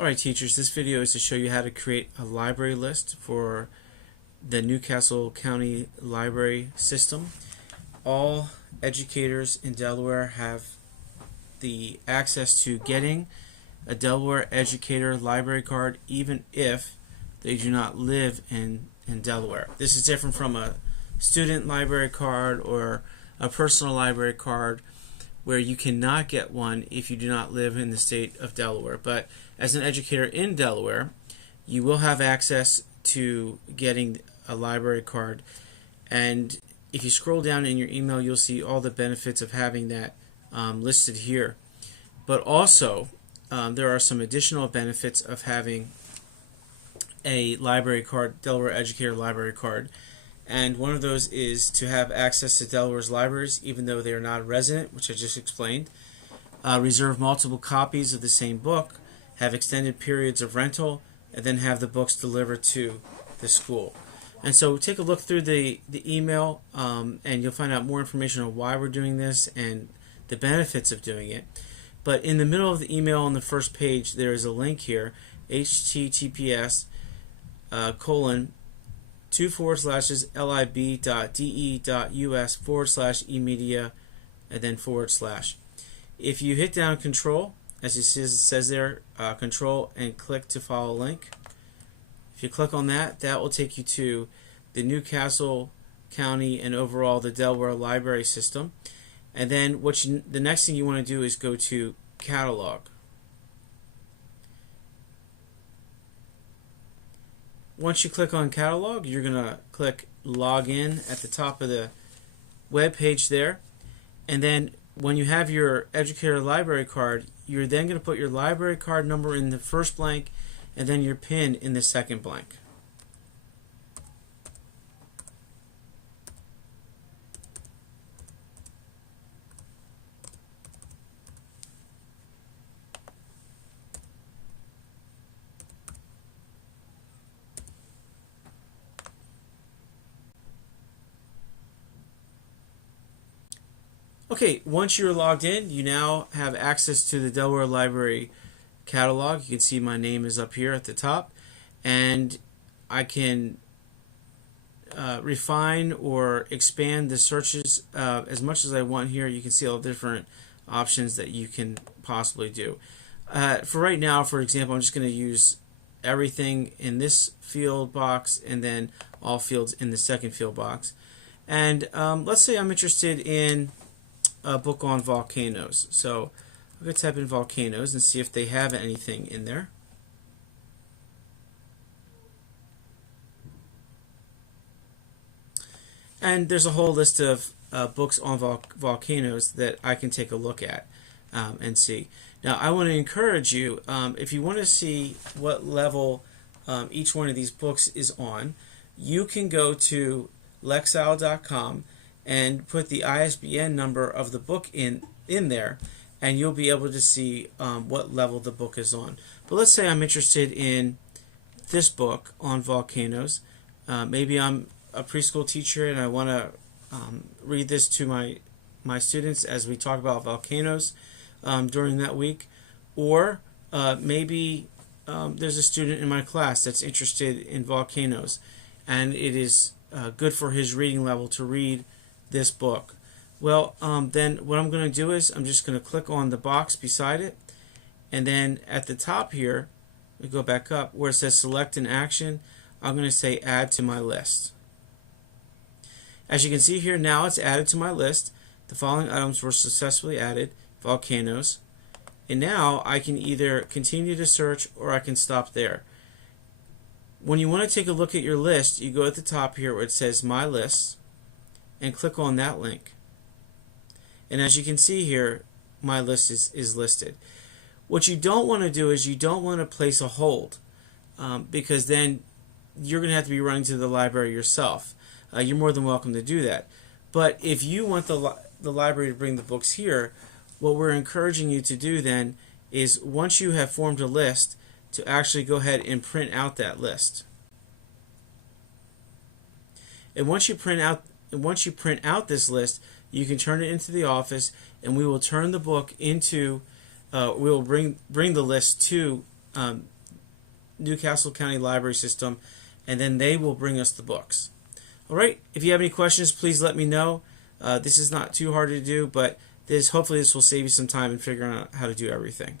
Alright teachers, this video is to show you how to create a library list for the Newcastle County Library System. All educators in Delaware have the access to getting a Delaware Educator Library Card even if they do not live in Delaware. This is different from a student library card or a personal library card where you cannot get one if you do not live in the state of Delaware. But as an educator in Delaware, you will have access to getting a library card. And if you scroll down in your email, you'll see all the benefits of having that listed here. But also, there are some additional benefits of having a library card, Delaware Educator Library Card. And one of those is to have access to Delaware's libraries even though they are not a resident, which I just explained. Reserve multiple copies of the same book, have extended periods of rental, and then have the books delivered to the school. And so take a look through the email and you'll find out more information on why we're doing this and the benefits of doing it. But in the middle of the email on the first page there is a link here, https:// lib.de.us/emedia and then /. If you hit down control, as it says there, control and click to follow link. If you click on that, that will take you to the Newcastle County and overall the Delaware Library System. And then the next thing you want to do is go to catalog. Once you click on catalog, you're going to click login at the top of the web page there. And then when you have your educator library card, you're then going to put your library card number in the first blank and then your PIN in the second blank. Okay, once you're logged in, you now have access to the Delaware Library catalog. You can see my name is up here at the top, and I can refine or expand the searches as much as I want here. You can see all the different options that you can possibly do. For right now, for example, I'm just going to use everything in this field box and then all fields in the second field box. And let's say I'm interested in a book on volcanoes. So I'm going to type in volcanoes and see if they have anything in there. And there's a whole list of books on volcanoes that I can take a look at and see. Now I want to encourage you, if you want to see what level each one of these books is on, you can go to Lexile.com and put the ISBN number of the book in there, and you'll be able to see what level the book is on. But let's say I'm interested in this book on volcanoes. Maybe I'm a preschool teacher and I want to read this to my students as we talk about volcanoes during that week. Or maybe there's a student in my class that's interested in volcanoes, and it is good for his reading level to read this book. Well, then what I'm going to do is I'm just going to click on the box beside it, and then at the top here, we go back up where it says select an action. I'm going to say add to my list. As you can see here, now it's added to my list. The following items were successfully added: volcanoes. And now I can either continue to search or I can stop there. When you want to take a look at your list, you go at the top here where it says my list and click on that link. And as you can see here, my list is listed. What you don't want to do is you don't want to place a hold because then you're going to have to be running to the library yourself. You're more than welcome to do that. But if you want the library to bring the books here, what we're encouraging you to do then is once you have formed a list, to actually go ahead and print out that list. And once you print out this list, you can turn it into the office, and we will turn the book into. We will bring the list to Newcastle County Library System, and then they will bring us the books. All right. If you have any questions, please let me know. This is not too hard to do, but hopefully this will save you some time in figuring out how to do everything.